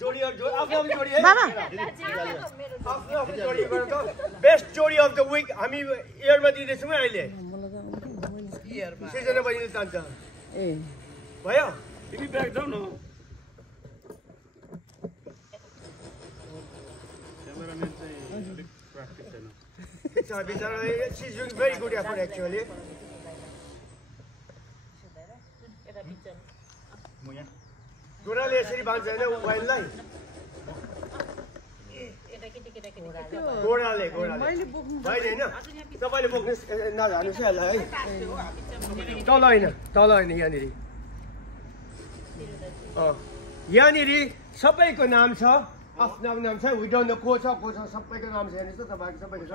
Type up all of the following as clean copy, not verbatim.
जोडी अफ आफ्नो जोडी है आफ्नो जोडी गरेर बेस्ट जोडी अफ द विक हामी इयरमा दिँदैछौँ है अहिले सिजनमा दिनु चाहन्छ ए भयो तिमी ब्याक जाऊ न क्यामेराम्यान चाहिँ अलिक प्र्याक्टिस छैन बिचरा she is doing very good effort actually गोराले यसरी बाँध्छ होइन मोबाइललाई गोराले होइन तपाईँले बोक्नुहोस् नजानुहोस् है है तल होइन यहाँनिर यहाँनिर सबैको नाम छ आफ्नो नाम छ विडन को छ सबैको नाम छ हेर्नुहोस् त तपाईँको सबैको छ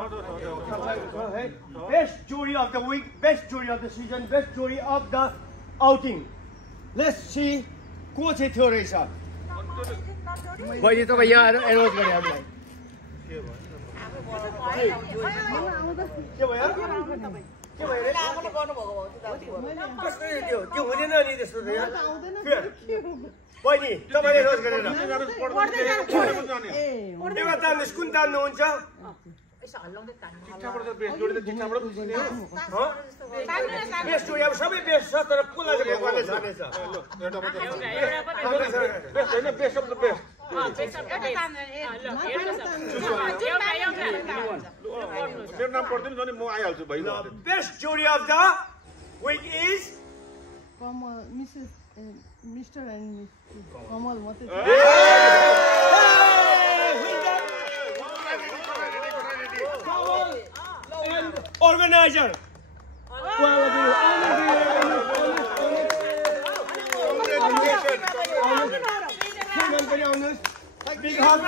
है बेस्ट जोडी अफ द विक बेस्ट जोडी अफ द सिजन बेस्ट जोडी of the outing let's see को चाहिँ थियो रहेछ बहिनी तपाईँ यहाँ आएर एनाउन्स गरे हामीलाई के भयो त्यो हुँदैन नि त्यस्तो त यहाँ बहिनी तपाईँले एनाउन्स गरेर एउटा तान्नुहोस् कुन तान्नुहुन्छ बेस्ट जोडी अब सबै बेस्ट छ तर कसलाई चाहिँ भगवानले छानेछ बेस्ट अफ द बेस्ट मेरो नाम पर्दैन नि म आइहाल्छु भाइ बेस्ट जोडी of the week is mister and Kamal मात्रै organizer big hug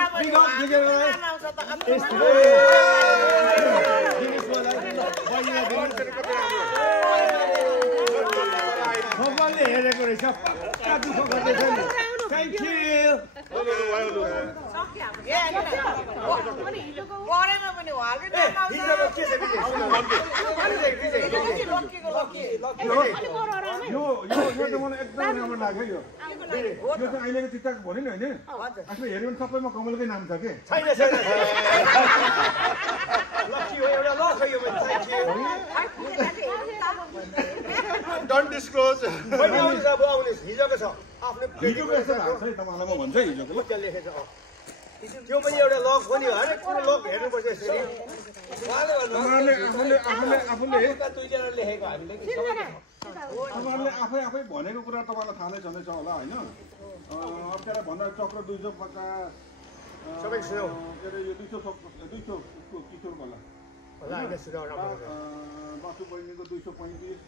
भगवानले हेरेको रहेछ पक्का दुःख गर्दैछ नि थ्याङ्क यू अहिलेको टिकटक भन्यो नि होइन आफूले हेऱ्यो भने सबैमा कमलकै नाम छ के डोन्ट डिस्क्लोज हिजोको छ आफ्नो हिजोको यस्तो भएको छ है तपाईँलाई म भन्छु है हिजोको त्यहाँ लेखेको छ त्यो पनि एउटा लक हो नि हरेक कुरो लक हेर्नुपर्छ यसरी तपाईँहरूले आफै भनेको कुरा तपाईँलाई थाहा नै छँदैछ होला होइन अप्ठ्यारो भन्दा चक्र 250 सबै सुनाउ के अरे यो 200 किशोर होला बासु बहिनीको 235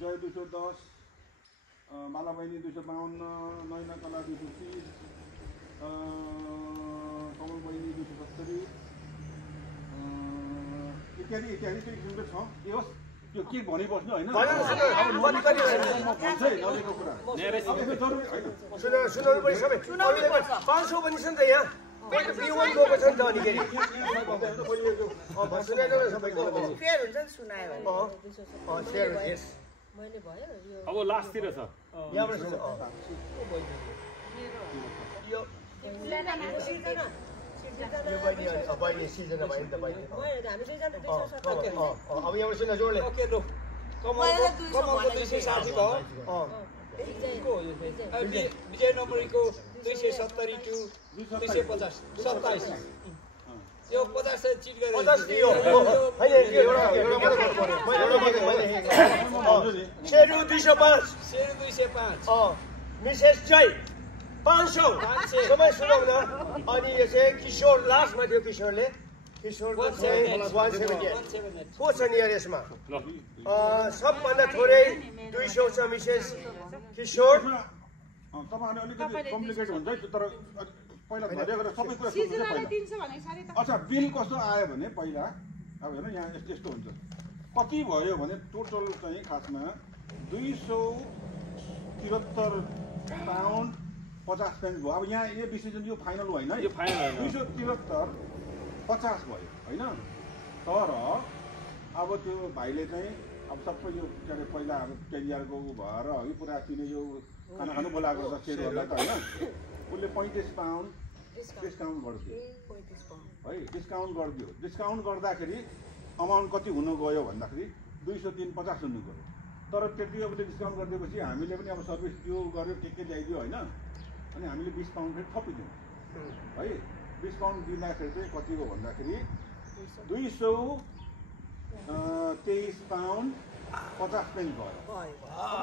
जय 210 माला बहिनी 252 नैना कला 230 कमल बहिनी 270 इत्यादि इत्यादि चाहिँ किसिमको छ के होस् त्यो के भनिबस्नु होइन सुनाउनु पनि सबै 500 पनि छ नि त यहाँ बिउन गएको छ नि त अनिखेरि सुनाइदिनु न सबैको फेयर हुन्छ नि सुनायो भने मैले भयो अब लास्टतिर छ यहाँबाट बहिनी सिजन भयो नि त बहिनी अब यहाँबाट सुन जोडले कमलको 260 भयो विजय नम्बरीको 270 टु 250 27 यो 50 चिट गरेर 50 दियो शेरु 205 मिसेस जय 500 सबै सुनाउ न अनि यो चाहिँ किशोर लास्टमा थियो किशोरले किशोरको चाहिँ 178 को छ नि यसमा सबभन्दा थोरै 200 छ मिसेस किशोर तपाईँहरूले अलिकति कम्प्लिकेट हुन्छ है तर पहिला भनेको सबै कुरा अच्छा बिल कस्तो आयो भने पहिला अब हेर्नु यहाँ यस्तो हुन्छ कति भयो भने टोटल चाहिँ खासमा 273 पाउन्ड 50 पेन्स भयो अब यहाँ यो डिसिजन यो फाइनल होइन यो फाइनल 273 50 भयो होइन तर अब त्यो भाइले चाहिँ अब सबै यो के अरे पहिला अब क्यारियरको भएर है पुरा किन यो खाना खानु बोलाएको छ सेयरहरूलाई त होइन उसले 35 पाउन्ड डिस्काउन्ट गरिदियो है डिस्काउन्ट गरिदियो डिस्काउन्ट गर्दाखेरि अमाउन्ट कति हुनु गयो भन्दाखेरि 203.50 हुनु गयो तर त्यति अब डिस्काउन्ट गरिदिएपछि हामीले पनि अब सर्भिस दियो गर्यो के ल्याइदियो होइन अनि हामीले 20 पाउन्ड फेरि थपिदियौँ है डिस्काउन्ट दिँदाखेरि चाहिँ कति हो भन्दाखेरि 223 पाउन्ड 50 पेन्स भयो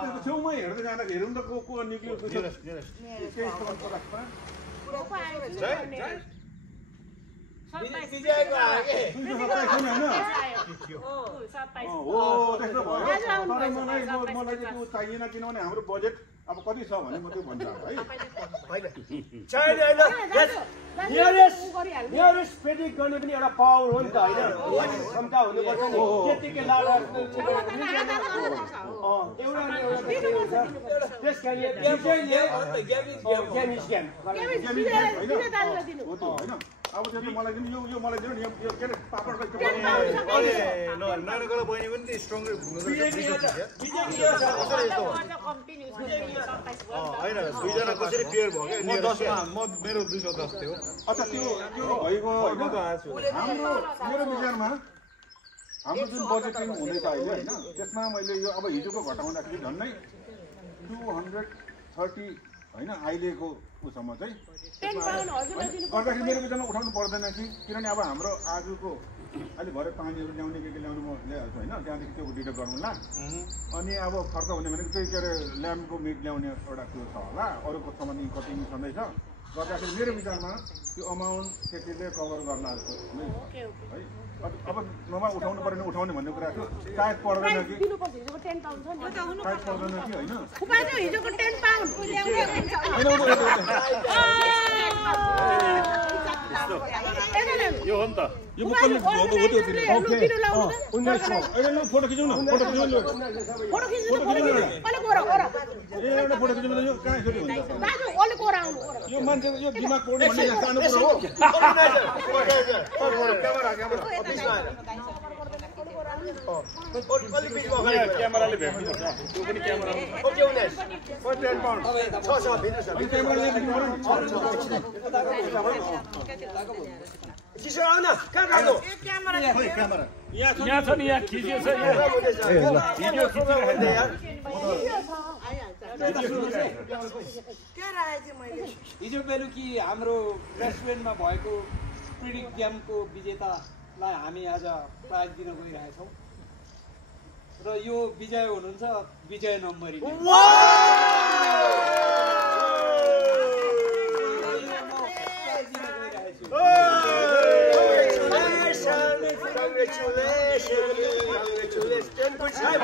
त्यसको छेउमै हेर्दै जाँदाखेरि हेरौँ त को निक्ल्यो 23 पाउन्ड 50 पेन्स विजयको आयो के हो त्यस्तो भयो तर मलाई त्यो चाहिएन किनभने हाम्रो बजेट अब कति छ भने म त्यो भन्छु है नियरेस्ट प्रेडिक्ट गर्ने पनि एउटा पावर हो नि त होइन क्षमता हुनुपर्छ नि त्यतिकै त्यस कारण अब त्यो मलाई दिनु यो मलाई दिनु यो के अरे पापड नगरा बहिनी पनि स्ट्रङली होइन दुईजना कसरी पेयर भयो क्या म मेरो 210 थियो अच्छा त्यो भएको हाम्रो मेरो विचारमा हाम्रो जुन बजेटिङ हुँदैछ अहिले होइन त्यसमा मैले यो अब हिजोको घटाउँदाखेरि झन्डै 230 होइन अहिलेको उसम्म चाहिँ गर्दाखेरि मेरो विचारमा उठाउनु पर्दैन कि किनभने अब हाम्रो आजको अहिले भरे पानीहरू ल्याउने के ल्याउनु म ल्याइहाल्छु होइन त्यहाँदेखि त्यो डिटेक्ट गरौँला अनि अब खर्च हुने भनेको त्यही के अरे ल्याम्पको मिट ल्याउने एउटा त्यो छ होला अरूको सामान कटिङ छँदैछ गर्दाखेरि मेरो विचारमा त्यो अमाउन्ट त्यतिले कभर गर्न है अब नभए उठाउनु परेन उठाउने भन्ने कुरा थियो सायद पर्दैन कि सायद पर्दैन कि होइन यो हो नि त यो बुकले फोटो खिचौँ न फोटो खिचौँ यो कहाँ फेरि हुन्छ यो मान्छे यो दिमाग पढ्नु भन्ने सानो कुरा हो क्यामेराले भेट्नु त्यो पनि क्यामेरा यहाँ छ नि यहाँ खिचिएछ हिजो बेलुकी हाम्रो रेस्टुरेन्टमा भएको प्रिडिक्ट गेमको विजेतालाई हामी आज प्राइज दिन गइरहेछौँ र यो विजय हुनुहुन्छ विजय नम्बरी Congratulations!